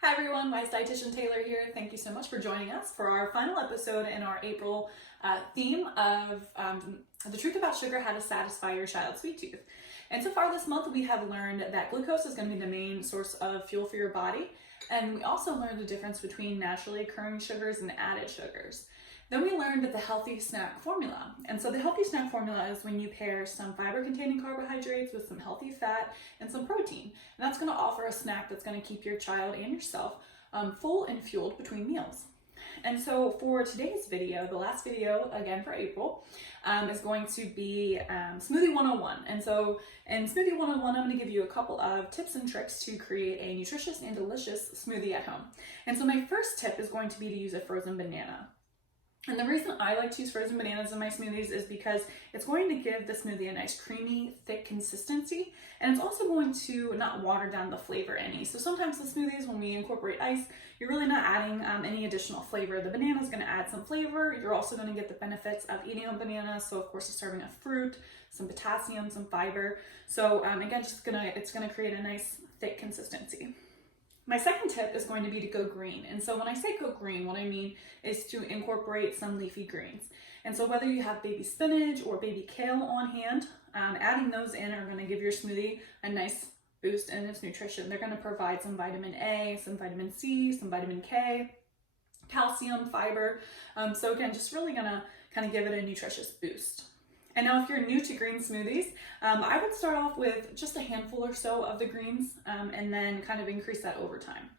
Hi everyone, Weis Dietitian Taylor here. Thank you so much for joining us for our final episode in our April theme of the truth about sugar, how to satisfy your child's sweet tooth. And so far this month we have learned that glucose is going to be the main source of fuel for your body. And we also learned the difference between naturally occurring sugars and added sugars. Then we learned the healthy snack formula. And so the healthy snack formula is when you pair some fiber-containing carbohydrates with some healthy fat and some protein. And that's going to offer a snack that's going to keep your child and yourself full and fueled between meals. And so for today's video, the last video again for April, is going to be Smoothie 101. And so in Smoothie 101, I'm going to give you a couple of tips and tricks to create a nutritious and delicious smoothie at home. And so my first tip is going to be to use a frozen banana. And the reason I like to use frozen bananas in my smoothies is because it's going to give the smoothie a nice creamy, thick consistency, and it's also going to not water down the flavor any. So sometimes the smoothies, when we incorporate ice, you're really not adding any additional flavor. The banana is going to add some flavor. You're also going to get the benefits of eating a banana. So of course, a serving of fruit, some potassium, some fiber. So again, it's gonna create a nice, thick consistency. My second tip is going to be to go green. And so when I say go green, what I mean is to incorporate some leafy greens. And so whether you have baby spinach or baby kale on hand, adding those in are going to give your smoothie a nice boost in its nutrition. They're going to provide some vitamin A, some vitamin C, some vitamin K, calcium, fiber. So again, just really going to kind of give it a nutritious boost. And now if you're new to green smoothies, I would start off with just a handful or so of the greens and then kind of increase that over time.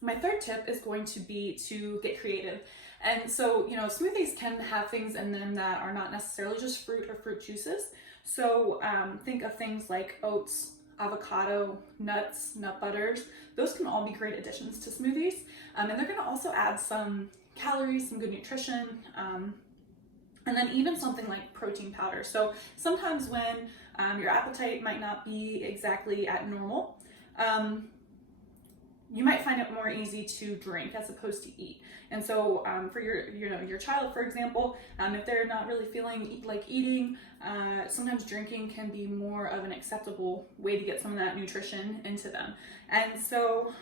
My third tip is going to be to get creative. And so, smoothies can have things in them that are not necessarily just fruit or fruit juices. So think of things like oats, avocado, nuts, nut butters. Those can all be great additions to smoothies. And they're going to also add some calories, some good nutrition, and then even something like protein powder. So sometimes when your appetite might not be exactly at normal, you might find it more easy to drink as opposed to eat. And so for your child, for example, if they're not really feeling like eating, sometimes drinking can be more of an acceptable way to get some of that nutrition into them. And so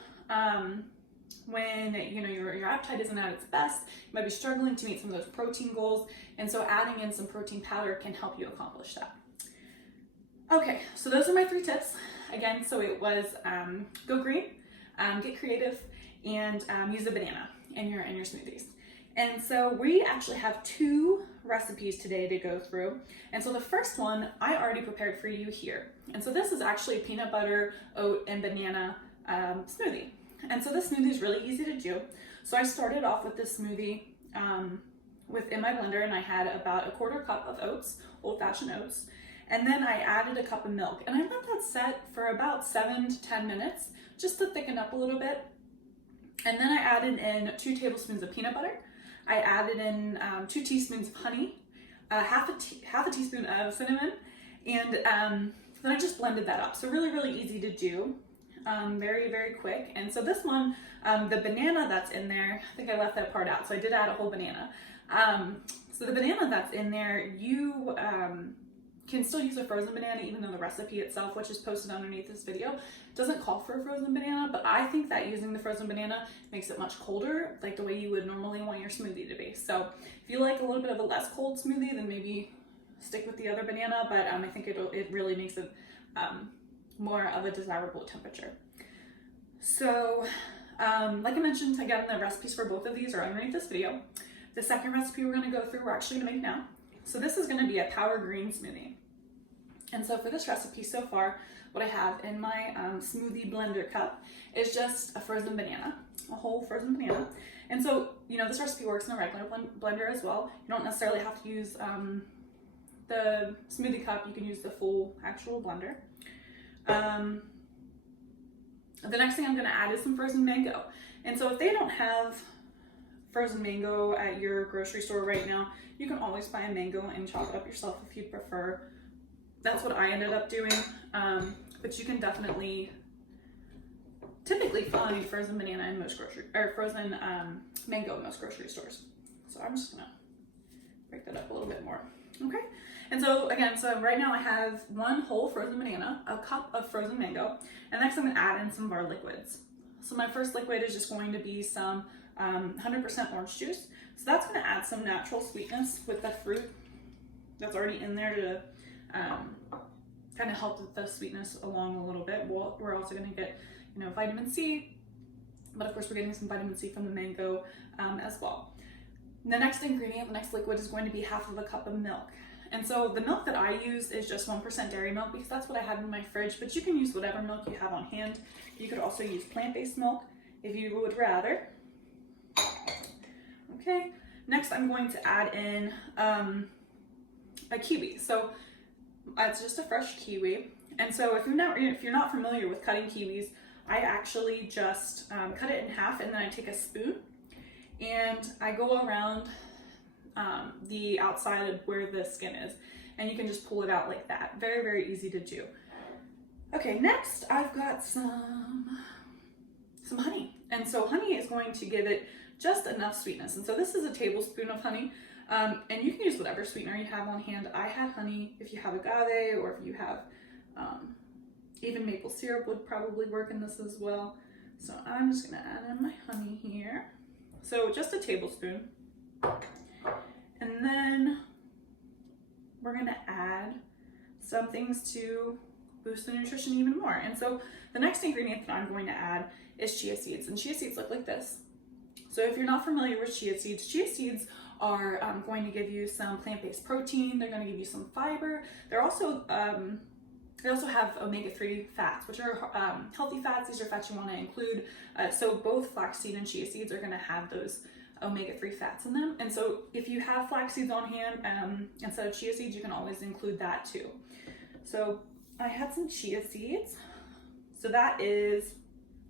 when your appetite isn't at its best, you might be struggling to meet some of those protein goals, and so adding in some protein powder can help you accomplish that. Okay, so those are my 3 tips. Again, so it was go green, get creative, and use a banana in your smoothies. And so we actually have 2 recipes today to go through. And so the first one I already prepared for you here. And so this is actually a peanut butter, oat, and banana smoothie. And so this smoothie is really easy to do. So I started off with this smoothie in my blender, and I had about a 1/4 cup of oats, old-fashioned oats. And then I added a cup of milk, and I let that set for about 7 to 10 minutes just to thicken up a little bit. And then I added in 2 tablespoons of peanut butter. I added in 2 teaspoons of honey, half a teaspoon of cinnamon, and then I just blended that up. So really, really easy to do. Very, very quick. And so this one, the banana that's in there, I think I left that part out, so I did add a whole banana. So the banana that's in there, you can still use a frozen banana, even though the recipe itself, which is posted underneath this video, doesn't call for a frozen banana, but I think that using the frozen banana makes it much colder, like the way you would normally want your smoothie to be. So if you like a little bit of a less cold smoothie, then maybe stick with the other banana, but I think it really makes it more of a desirable temperature. So like I mentioned, again, the recipes for both of these are underneath this video. The second recipe we're going to go through, we're actually going to make now. So this is going to be a power green smoothie. And so for this recipe so far, what I have in my smoothie blender cup is just a frozen banana, a whole frozen banana. And so, this recipe works in a regular blender as well. You don't necessarily have to use the smoothie cup. You can use the full actual blender. The next thing I'm going to add is some frozen mango. And so if they don't have frozen mango at your grocery store right now, you can always buy a mango and chop it up yourself if you'd prefer. That's what I ended up doing, but you can typically find frozen banana in most frozen mango in most grocery stores. So I'm just gonna break that up a little bit more. Okay, and so again, right now I have 1 whole frozen banana, a cup of frozen mango, and next I'm gonna add in some of our liquids. So my first liquid is just going to be some 100% orange juice. So that's going to add some natural sweetness with the fruit that's already in there to kind of help with the sweetness along a little bit. We're also going to get, you know, vitamin C, but of course we're getting some vitamin C from the mango as well. The next ingredient, the next liquid, is going to be half of a cup of milk. And so the milk that I use is just 1% dairy milk because that's what I have in my fridge, but you can use whatever milk you have on hand. You could also use plant-based milk if you would rather. Okay, next I'm going to add in a kiwi. So it's just a fresh kiwi. And so if you're not familiar with cutting kiwis, I actually just cut it in half, and then I take a spoon and I go around the outside of where the skin is, and you can just pull it out like that. Very, very easy to do. Okay, next I've got some honey. And so honey is going to give it just enough sweetness. And so this is a tablespoon of honey. And you can use whatever sweetener you have on hand. I had honey. If you have agave, or if you have even maple syrup would probably work in this as well. So I'm just gonna add in my honey here. So just a tablespoon. And then we're gonna add some things to boost the nutrition even more. And so the next ingredient that I'm going to add is chia seeds. And chia seeds look like this. So if you're not familiar with chia seeds are going to give you some plant-based protein. They're going to give you some fiber. They're also they also have omega-3 fats, which are healthy fats. These are fats you want to include. So both flaxseed and chia seeds are going to have those omega-3 fats in them. And so if you have flax seeds on hand instead of chia seeds, you can always include that too. So I had some chia seeds. So that is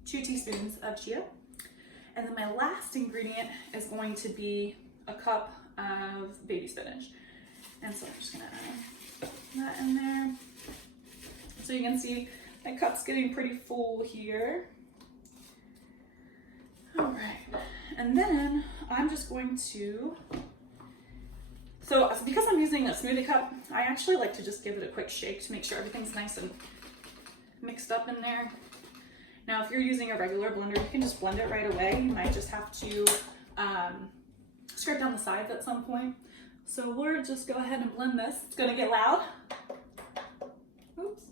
2 teaspoons of chia. And then my last ingredient is going to be a cup of baby spinach. And so I'm just gonna add that in there. So you can see my cup's getting pretty full here. All right, and then I'm just going to, so because I'm using a smoothie cup, I actually like to just give it a quick shake to make sure everything's nice and mixed up in there. Now, if you're using a regular blender, you can just blend it right away. You might just have to scrape down the sides at some point. So we'll just go ahead and blend this. It's gonna get loud. Oops.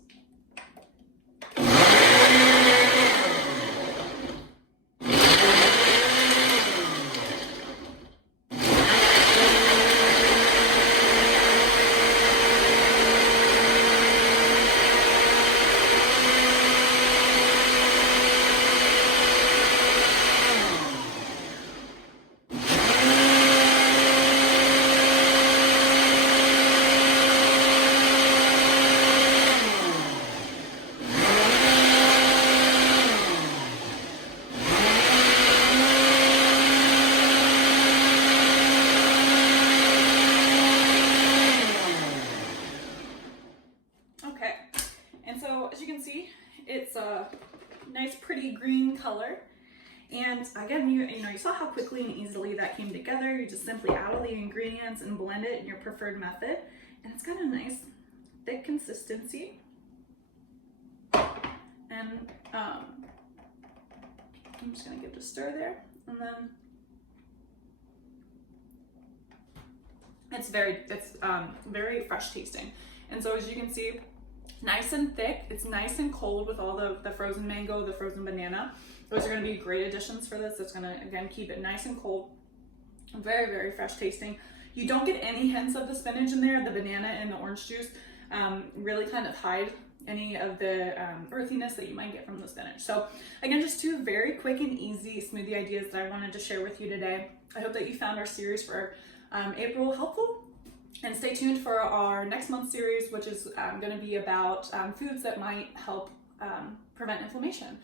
It's a nice pretty green color, and again, you know, you saw how quickly and easily that came together. You just simply add all the ingredients and blend it in your preferred method, and it's got a nice thick consistency. And I'm just gonna give it a stir there, and then it's very fresh tasting. And so as you can see, nice and thick. It's nice and cold with all the frozen mango, the frozen banana. Those are going to be great additions for this. It's going to, again, keep it nice and cold. Very, very fresh tasting. You don't get any hints of the spinach in there. The banana and the orange juice really kind of hide any of the earthiness that you might get from the spinach. So again, just 2 very quick and easy smoothie ideas that I wanted to share with you today. I hope that you found our series for April helpful. And stay tuned for our next month's series, which is going to be about foods that might help prevent inflammation.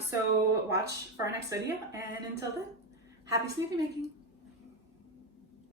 So watch for our next video, and until then, happy smoothie making!